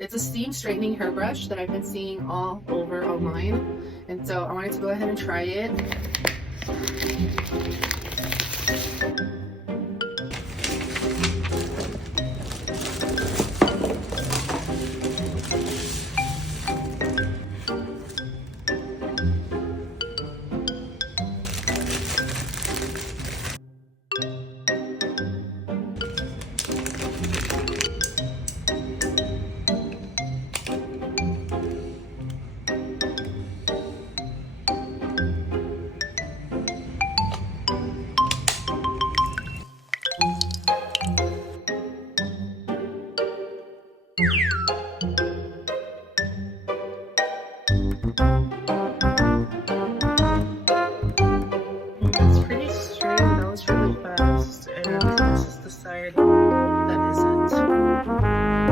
It's a steam straightening hairbrush that I've been seeing all over online, and so I wanted to go ahead and try it.